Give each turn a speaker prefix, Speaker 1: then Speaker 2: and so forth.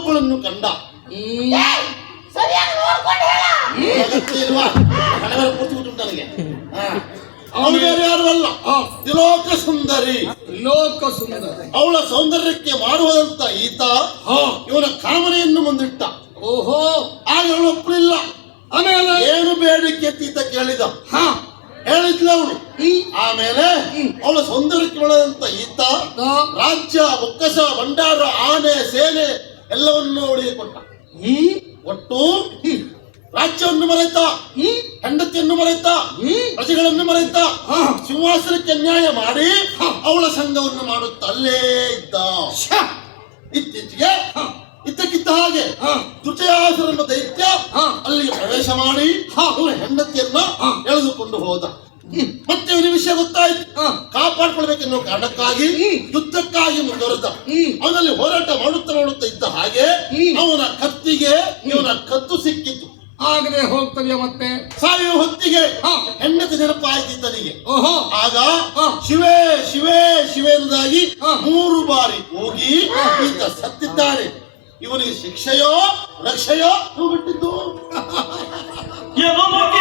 Speaker 1: ಮಕ್ಕಳನ್ನು ಕಂಡ. ಅಗತ್ಯ ಇಲ್ವಾ? ಹಣೆಬರ ಪೂರ್ತಿ ಗೊತ್ತುಂಟು ನನಗೆ. ಅವಳು ಬೇರೆ ಯಾರು ಅಲ್ಲ, ತ್ರಿಲೋಕ ಸುಂದರಿ.
Speaker 2: ಲೋಕ ಸುಂದರಿ.
Speaker 1: ಅವಳ ಸೌಂದರ್ಯಕ್ಕೆ ಮಾಡುವುದಂತ ಈತ ಇವನ ಕಾಮನೆಯನ್ನು ಮುಂದಿಟ್ಟ.
Speaker 2: ಓಹೋ,
Speaker 1: ಆಗ ಅವಳು ಒಪ್ಪಲಿಲ್ಲ.
Speaker 2: ಆಮೇಲೆ
Speaker 1: ಏನು ಬೇಡಿಕೆ ಈತ ಕೇಳಿದ. ಹೇಳಿದ್ಲ ಅವಳು. ಆಮೇಲೆ ಅವಳ ಸೌಂದರ್ಯಕ್ಕೆ ಒಳದಂತ ಈತ ರಾಜ್ಯ, ಬೊಕ್ಕಸ, ಭಂಡಾರ, ಆನೆ, ಸೇನೆ ಎಲ್ಲವನ್ನೂ ಅವಳಿಗೆ ಕೊಟ್ಟ. ಒಟ್ಟು ರಾಜ್ಯವನ್ನು ಮರೆತ, ಹೆಂಡತಿಯನ್ನು ಮರೆತ, ಪ್ರಜೆಗಳನ್ನು ಮರೆತ, ಸಿಂಹಾಸನಕ್ಕೆ ಅನ್ಯಾಯ ಮಾಡಿ ಅವಳ ಸಂಘವನ್ನು ಮಾಡುತ್ತಾ ಅಲ್ಲೇ ಇದ್ದ. ಇತ್ತೀಚೆಗೆ ಇದ್ದಕ್ಕಿದ್ದ ಹಾಗೆ ದುರ್ಜಯಾಸುರನ ದೈತ್ಯ ಅಲ್ಲಿಗೆ ಪ್ರವೇಶ ಮಾಡಿ ಅವಳ ಹೆಂಡತಿಯನ್ನ ಎಳೆದುಕೊಂಡು ಹೋದ. ಮತ್ತೆ ಇವನ ವಿಷಯ ಗೊತ್ತಾಯ್ತು. ಕಾಪಾಡ್ಕೊಳ್ಬೇಕೆನ್ನುವ ಕಾರಣಕ್ಕಾಗಿ ಯುದ್ಧಕ್ಕಾಗಿ ಮುಂದುವರೆದ. ಅವನಲ್ಲಿ ಹೋರಾಟ ಮಾಡುತ್ತಾ ಇದ್ದ ಹಾಗೆ ಅವನ ಕತ್ತಿಗೆ ಇವನ ಕತ್ತು ಸಿಕ್ಕಿತು.
Speaker 2: ಆಗದೆ ಹೋಗ್ತವ್ಯ ಮತ್ತೆ
Speaker 1: ಸಾಯುವ ಹೊತ್ತಿಗೆ ಹೆಂಡತಿ ನೆನಪಾಯ್ತಿದ್ದನಿಗೆ. ಆಗ ಶಿವೇ ಶಿವೇ ಶಿವೇ ಎಂಬುದಾಗಿ 3 ಬಾರಿ ಹೋಗಿ ಈತ ಸತ್ತಿದ್ದಾನೆ. ಇವನಿಗೆ ಶಿಕ್ಷೆಯೋ ರಕ್ಷೆಯೋ ಬಿಟ್ಟಿದ್ದು.